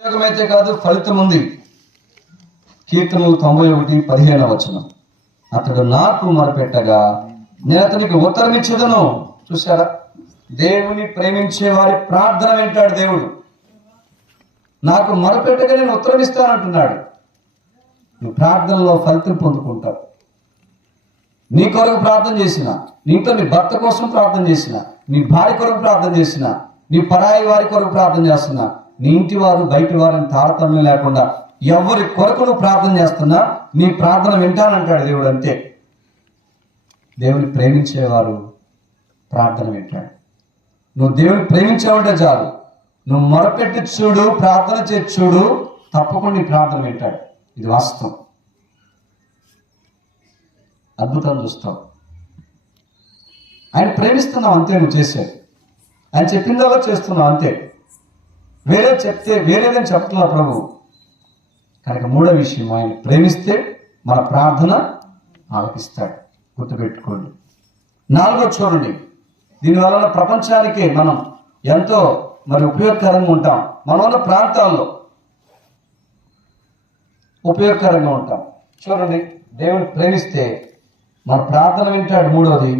ఉపయోగమైతే కాదు, ఫలితం ఉంది. కీర్తనలు 91:15 అతడు నాకు మొరపెట్టగా నేను అతనికి ఉత్తరం ఇచ్చేదను. చూసారా, దేవుని ప్రేమించే వారి ప్రార్థన వింటాడు దేవుడు. నాకు మొరపెట్టగా నేను ఉత్తరం ఇస్తానంటున్నాడు. నువ్వు ప్రార్థనలో ఫలితం పొందుకుంటావు. నీ కొరకు ప్రార్థన చేసిన, నీతో నీ భర్త కోసం ప్రార్థన చేసిన, నీ భార్య కొరకు ప్రార్థన చేసిన, నీ పరాయి వారి కొరకు ప్రార్థన చేస్తున్నా, నీ ఇంటి వారు బయటి వారిని తారతమ్యం లేకుండా ఎవరి కొరకు నువ్వు ప్రార్థన చేస్తున్నా నీ ప్రార్థన వింటానంటాడు దేవుడు. అంతే, దేవుని ప్రేమించేవారు ప్రార్థన వింటాడు. నువ్వు దేవుని ప్రేమించావంటే చాలు, నువ్వు మొరపెట్టి చూడు, ప్రార్థన చేసి చూడు, తప్పకుండా నీ ప్రార్థన వింటాడు. ఇది వాస్తవం. అద్భుతం చూస్తావు. ఆయన ప్రేమిస్తున్నావు అంతే, నువ్వు చేసేది ఆయన చెప్పిందల్లా చేస్తున్నావు అంతే. వేరే చెప్తే వేరేదని చెప్తున్నావు ప్రభు. కనుక మూడో విషయం, ఆయన ప్రేమిస్తే మన ప్రార్థన ఆలకిస్తాడు. గుర్తుపెట్టుకోండి. నాలుగో చూడండి, దీనివలన ప్రపంచానికే మనం ఎంతో ఉపయోగకరంగా ఉంటాం. మనం ఉన్న ప్రాంతాల్లో ఉపయోగకరంగా ఉంటాం. చూడండి, దేవుని ప్రేమిస్తే మన ప్రార్థన వింటాడు. మూడోది